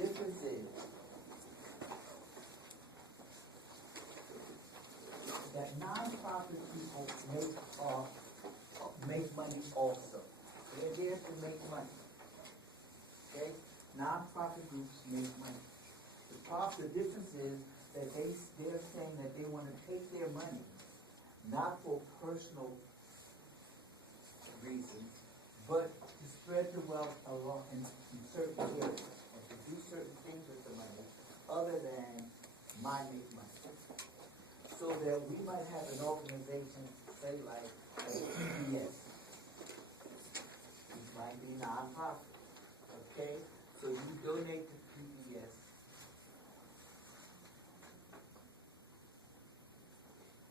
difference is that nonprofit people make money also. They're there to make money. Okay? Nonprofit groups make money. The difference is that they're saying that they want to take their money, not for personal reasons, but to spread the wealth along in certain areas and to do certain things with the money other than make money. So that we might have an organization, say like PBS. It might be nonprofit. Okay? So you donate to PBS.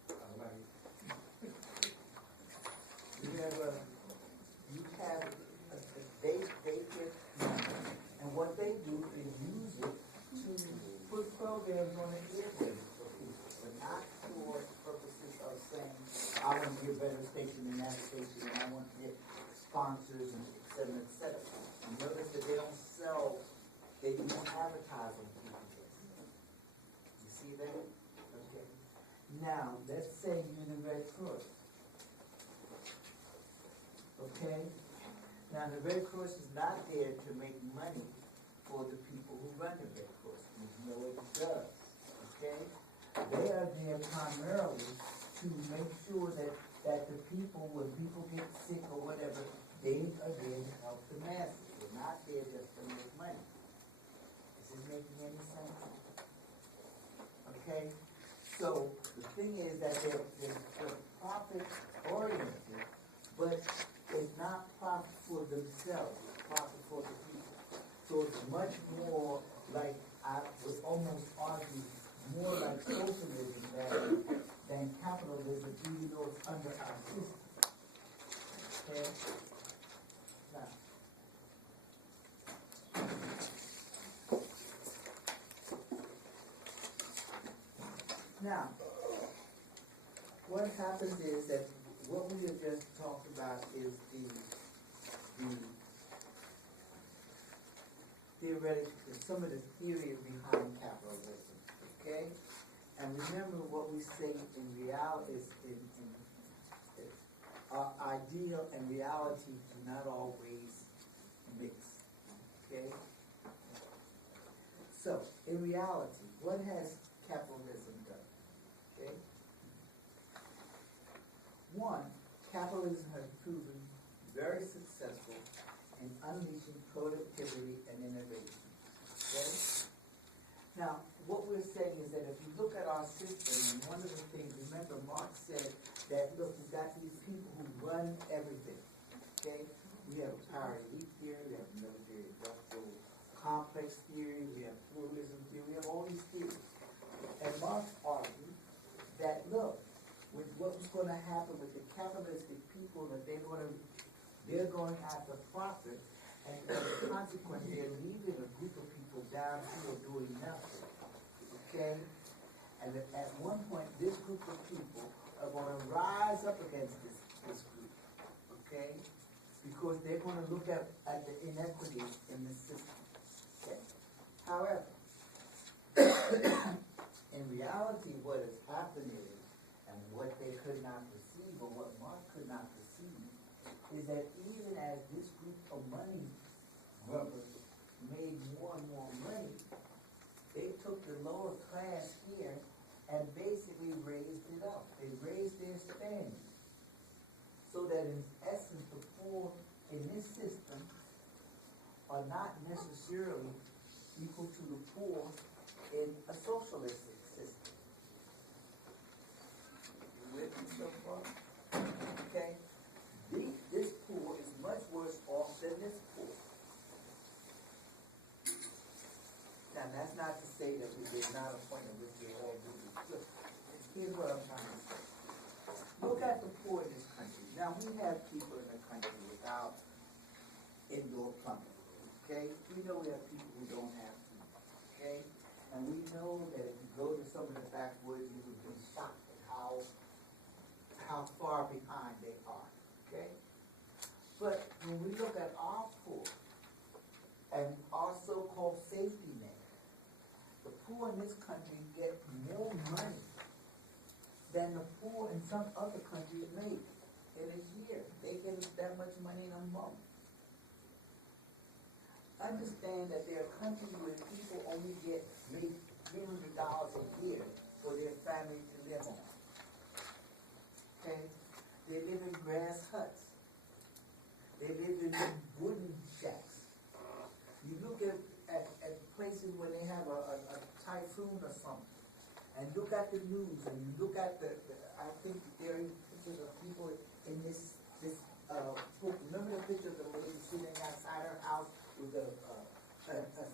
All right. You have they get money, and what they do is use it to put programs on the airwaves for people, but not for purposes of saying, I want to be a better station than that station, and I want to get sponsors, and et cetera, et cetera. You notice that they don't advertise on PBS. You see that? Okay. Now, let's say you're the Red Cross. Okay? Now, the Red Cross is not there to make money for the people who run the Red Cross. You know it does. Okay? They are there primarily to make sure that the people, when people get sick or whatever, they are there to help the masses. They're not there just to make money. Is this making any sense? Okay? So, the thing is that they're profit-oriented, but it's not profit for themselves, it's profit for the people. So it's much more like, I would almost argue, more like socialism than capitalism, even though it's under our system. Okay? Now, what happens is that what we have just talked about is the theoretical, some of the theory behind capitalism, okay? And remember what we say in reality is ideal and reality do not always mix, okay? So, in reality, what has capitalism done, okay? One, capitalism has proven very successful in unleashing productivity and innovation. Okay? Now, what we're saying is that if you look at our system, and one of the things, remember Marx said that, look, we've got these people who run everything. Okay? We have a power elite theory, we have military industrial complex theory, we have pluralism theory, we have all these theories. And Marx argued that, look, with what was going to happen with the capitalistic people, that they're going after profit, and as a consequence, they're leaving a group of people down here doing nothing. Okay? And at one point, this group of people are going to rise up against this group. Okay? Because they're going to look at the inequities in the system. Okay? However, in reality, what has happened is, and what they could not perceive, or what Marx could not perceive, is that even as this group of money grubbers made more and more money, they took the lower class here and basically raised it up. They raised their standing. So that in essence, the poor in this system are not necessarily equal to the poor in a socialistic system. With me so far? Okay? This poor is much worse off than this poor. Now, that's not to say that there's not a point at which they all do this. Here's what I'm trying to say. Look at the poor in this country. Now, we have people in the country without indoor plumbing. Okay? We know we have people who don't have heat. Okay? And we know that if you go to some of the backwoods, you would be shocked at how far behind they are. Okay? But when we look at our poor and our so-called safety net, poor in this country get more money than the poor in some other countries make in a year. They get that much money in a month. Understand that there are countries where people only get maybe $300 a year for their family to live on. Okay? They live in grass huts. They live in wooden shacks. You look at places where they have a typhoon or something, and look at the news, and you look at I think there are pictures of people in this book. Remember the picture of the lady sitting outside her house with a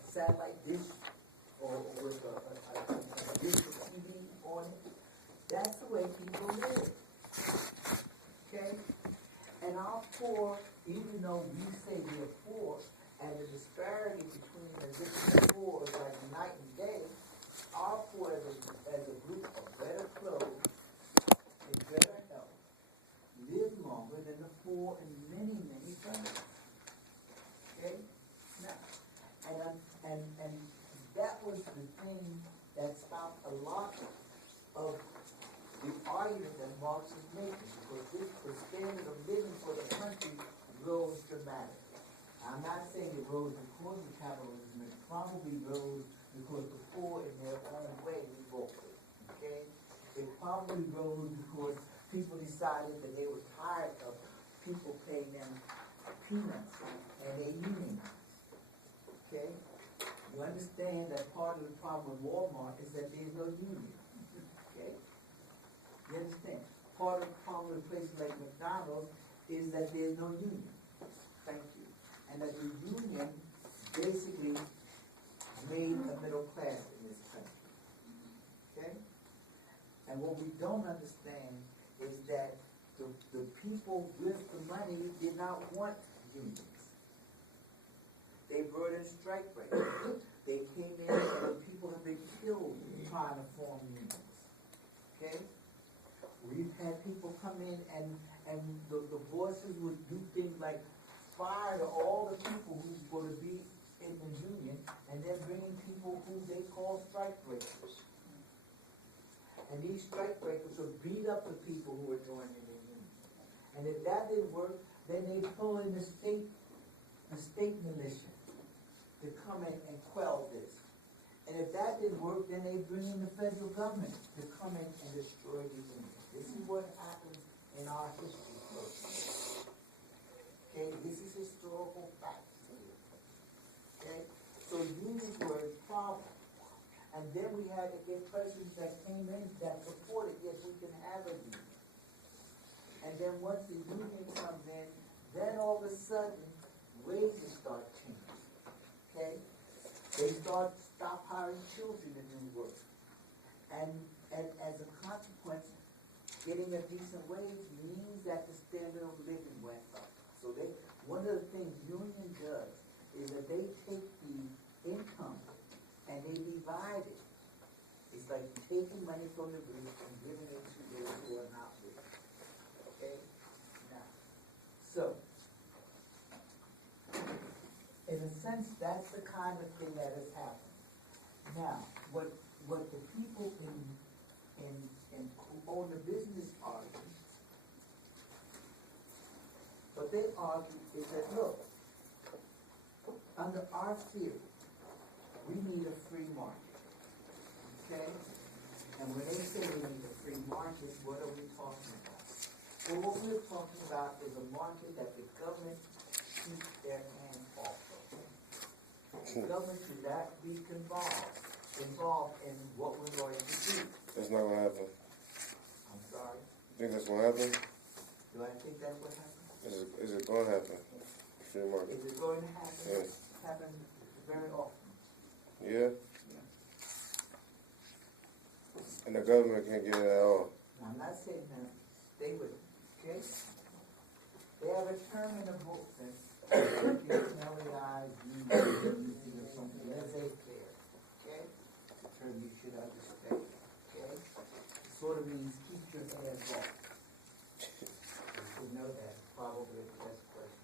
satellite dish or with a dish of TV on it? That's the way people live. Okay? And our poor, even though we say we're poor, and the disparity between the different poor is like night and day, our poor as a group are better clothed, in better health, live longer than the poor in many, many countries. Okay? Now, and that was the thing that stopped a lot of the argument that Marx is making, because the standard of living for the country rose dramatically. I'm not saying it rose because of capitalism, it probably rose because the poor in their own way revolted. Okay? It probably rose because people decided that they were tired of people paying them peanuts and they unionized. Okay? You understand that part of the problem with Walmart is that there's no union. Okay? You understand? Part of the problem with places like McDonald's is that there's no union. Thank you. And that the union basically made a middle class in this country. Okay? And what we don't understand is that the people with the money did not want unions. They were in strike breakers. They came in and people have been killed trying to form unions. Okay? We've had people come in and the bosses would do things like fire all the people who's going to be in the union, and they're bringing people who they call strike breakers. And these strike breakers would beat up the people who were joining the union. And if that didn't work, then they pull in the state militia to come in and quell this. And if that didn't work, then they bring in the federal government to come in and destroy the union. This is what happens in our history books. Okay, this is historical facts. Okay, so unions were a problem. And then we had to get presidents that came in that supported, yes, we can have a union. And then once the union comes in, then all of a sudden, wages start changing. Okay? They stop hiring children to do work. And as a consequence, getting a decent wage means that the standard of living went up. So one of the things union does is that they take the income and they divide it. It's like taking money from the rich and giving it to those who are not rich. Okay? Now, so, in a sense, that's the kind of thing that has happened. Now, what the people who own the business argue, what they argue is that, look, under our theory, we need a free market. Okay? And when they say we need a free market, what are we talking about? Well, what we're talking about is a market that the government keeps their hand off of. The government should not be involved in what we're going to do. That's not going to happen. I'm sorry. You think that's going to happen? Do I think that's what happened? Is it going to happen? Free market. Is it going to happen? Yes. Happen very often. Yeah? And the government can't get it at all. Now, I'm not saying that. Stay with it. Okay? They have a term in the book that LAIs or something. Laissez-faire. Okay? It's a term you should understand. Okay? It sort of means keep your hands off. You should know that. Probably the best question.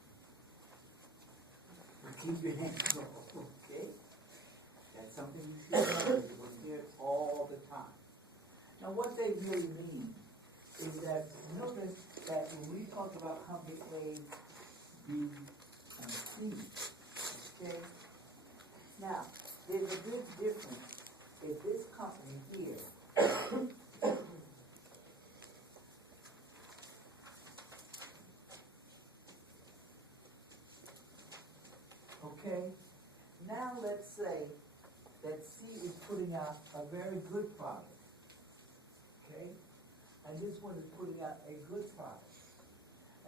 Keep your hands off. Okay? That's something you should know. When you they really mean is that, notice that when we talk about company A, B, and C, okay? Now, there's a big difference if this company here, okay? Now let's say that C is putting out a very good product, okay? And this one is putting out a good product.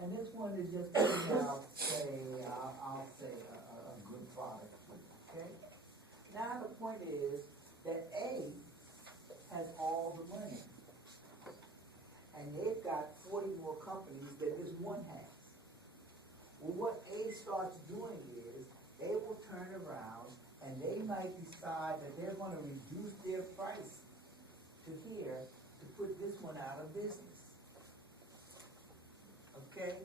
And this one is just putting out, say, I'll say a good product, okay? Now the point is that A has all the money. And they've got 40 more companies than this one has. Well, what A starts doing is, they will turn around and they might decide that they're gonna reduce their price to here to put this one out of business. Okay?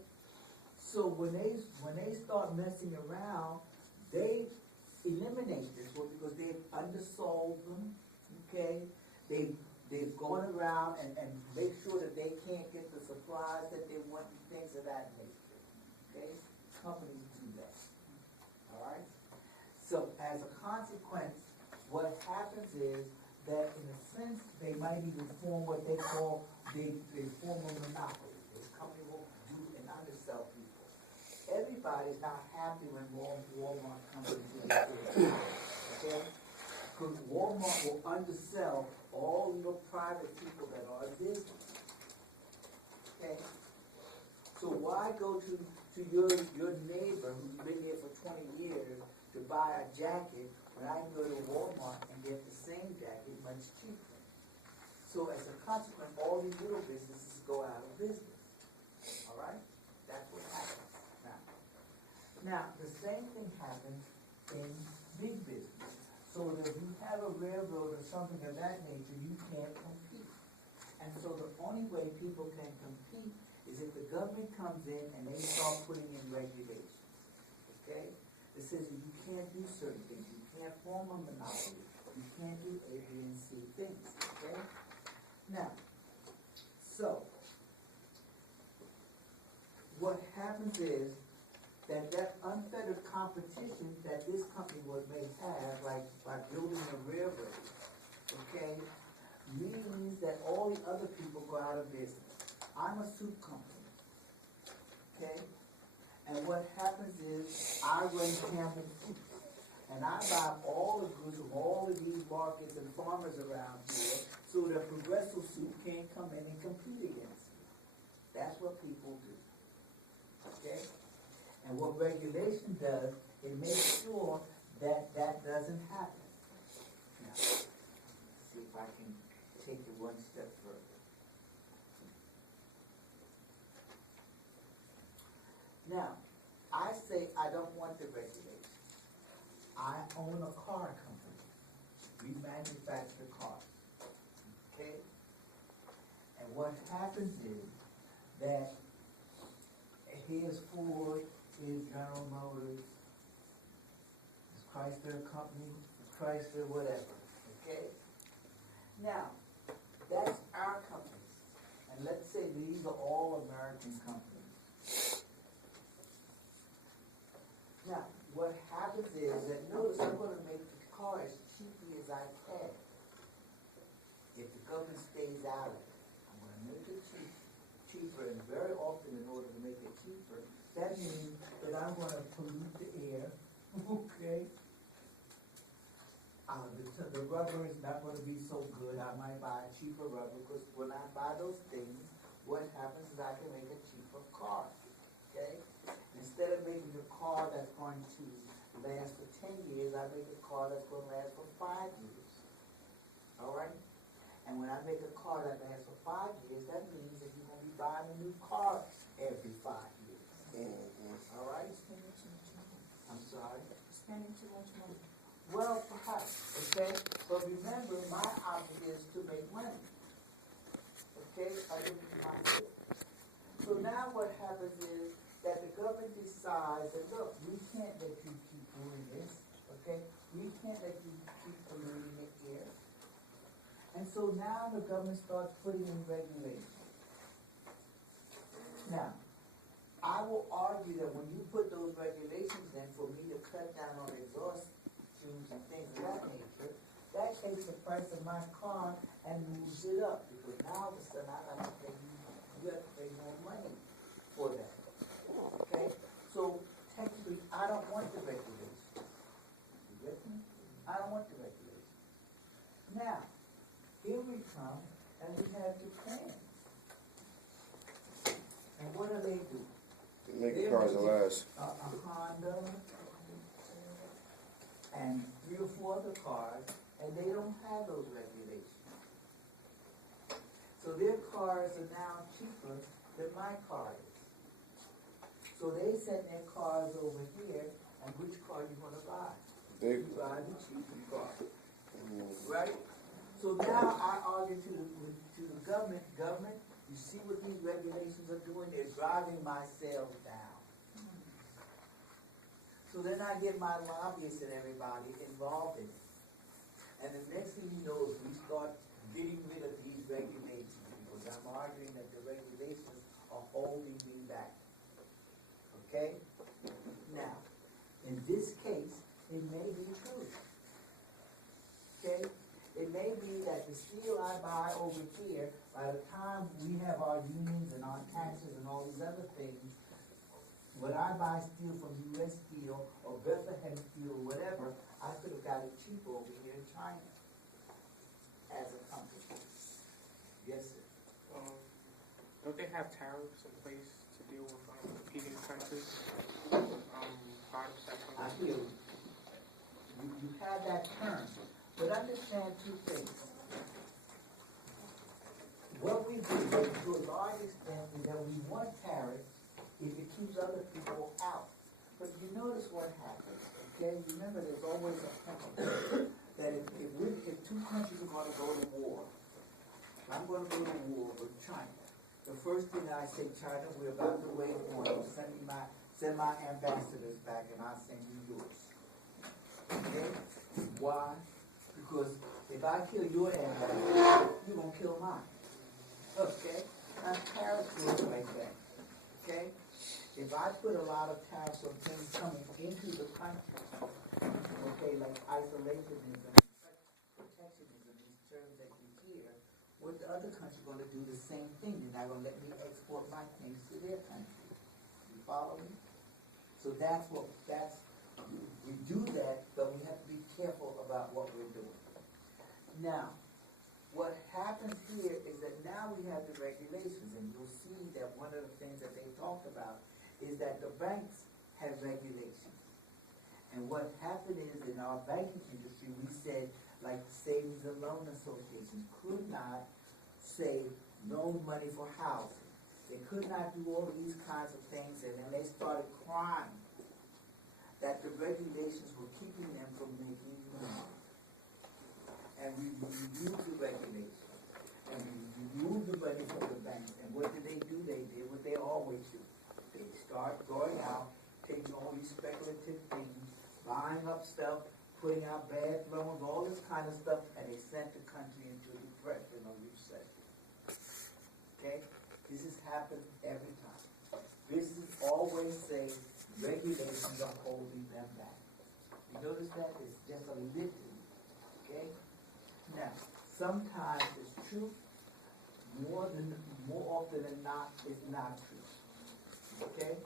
So when they start messing around, they eliminate this one because they've undersold them, okay? They've gone around and make sure that they can't get the supplies that they want and things of that nature, okay? Companies do that, all right? So as a consequence, what happens is that in a sense, they might even form what they call, they form a monopoly. This company will do and undersell people. Everybody's not happy when Walmart comes into the store, okay? Because Walmart will undersell all the private people that are in business, okay? So why go to your neighbor who's been there for 20 years to buy a jacket when I can go to Walmart and get the same jacket much cheaper? So as a consequence, all these little businesses go out of business. All right? That's what happens. Now, the same thing happens in big business. So that if you have a railroad or something of that nature, you can't compete. And so the only way people can compete is if the government comes in and they start putting in regulations. Okay? It says that you can't do certain things. You can't form a monopoly. You can't do A, B, and C things. Okay? Now, so, what happens is that unfettered competition that this company may have, like by building a railroad, okay, means that all the other people go out of business. I'm a soup company, okay? And what happens is I run Campbell Soup, and I buy all the goods from all of these markets and farmers around here so that Progressive Soup can't come in and compete against me. That's what people do, okay? And what regulation does, it makes sure that that doesn't happen. Now, see if I can take it one step further. Now, I say I don't want the regulation. I own a car company. We manufacture cars. Okay? And what happens is that here's Ford, here's General Motors, it's Chrysler Company, it's Chrysler whatever. Okay? Now, that's our companies. And let's say these are all American companies. Now, what happens is that, notice I'm going to make the car as cheaply as I can. If the government stays out of it, I'm going to make it cheaper, and very often in order to make it cheaper, that means that I'm going to pollute the air, okay? The rubber is not going to be so good. I might buy a cheaper rubber, because when I buy those things, what happens is I can make a cheaper car, okay? Instead of making a car that's going to last for 10 years, I make a car that's going to last for 5 years, all right? And when I make a car that lasts for 5 years, that means that you're going to be buying a new car every 5 years, all right? I'm sorry? Spending too much money. Well, perhaps, okay? But remember, my object is to make money. Okay? Other than my business. So now what happens is that the government decides that, look, we can't let you keep doing this, okay? We can't let you keep polluting the air. And so now the government starts putting in regulations. Now, I will argue that when you put those regulations in for me to cut down on exhaust fumes and things of that nature, that takes the price of my car and moves it up, because now all of a sudden I have to pay you have to pay more money for that. Okay? So technically, I don't want the regulation. You get me? I don't want the regulation. Now, here we come, and we have Japan. And what do? Make cars that last. A Honda and 3 or 4 other cars, and they don't have those regulations. So their cars are now cheaper than my car is. So they send their cars over here, and which car you want to buy? They, You buy the cheaper car, right? So now I argue to the government, you see what these regulations are doing? They're driving my sales down. So then I get my lobbyists and everybody involved in it. And the next thing you know is we start getting rid of these regulations, because I'm arguing that the regulations are holding me back. Okay? Now, in this case, it may be true. Okay? It may be that the steel I buy over here, by the time we have our unions and our taxes and all these other things, when I buy steel from U.S. Steel or Bethlehem Steel or whatever, I could have got it cheaper over here in China as a company. Yes, sir. Don't they have tariffs in place to deal with competing countries? Products that come I feel you have that term, but understand 2 things. What we do to a large extent is that we want tariffs if it keeps other people out. But you notice what happens, okay? Remember, there's always a point that if 2 countries are going to go to war, I'm going to go to war with China. The first thing I say, China, we're about to wage war. Send my ambassadors back, and I'll send you yours. Okay? Why? Because if I kill your ambassador, you're going to kill mine. Okay? Now, tariffs work like that. Okay? If I put a lot of tariffs on things coming into the country, okay, like isolationism, protectionism, these terms that you hear, what the other country going to do the same thing? They're not going to let me export my things to their country. You follow me? So we do that, but we have to be careful about what we're doing. Now, what happens here is that now we have the regulations, and you'll see that one of the things that they talked about is that the banks have regulations. And what happened is in our banking industry, we said, like the Savings and Loan Association could not loan money for housing. They could not do all these kinds of things, and then they started crying that the regulations were keeping them from making money. And we removed the regulations, and we removed the money from the banks. And what did they do? They did what they always do. They start going out, taking all these speculative things, buying up stuff, putting out bad loans, all this kind of stuff, and they sent the country into a depression or recession. Okay? This has happened every time. Business always say regulations are holding them back. You notice that? It's just a litany. Okay? Now, sometimes it's true. More often than not, it's not true. Okay?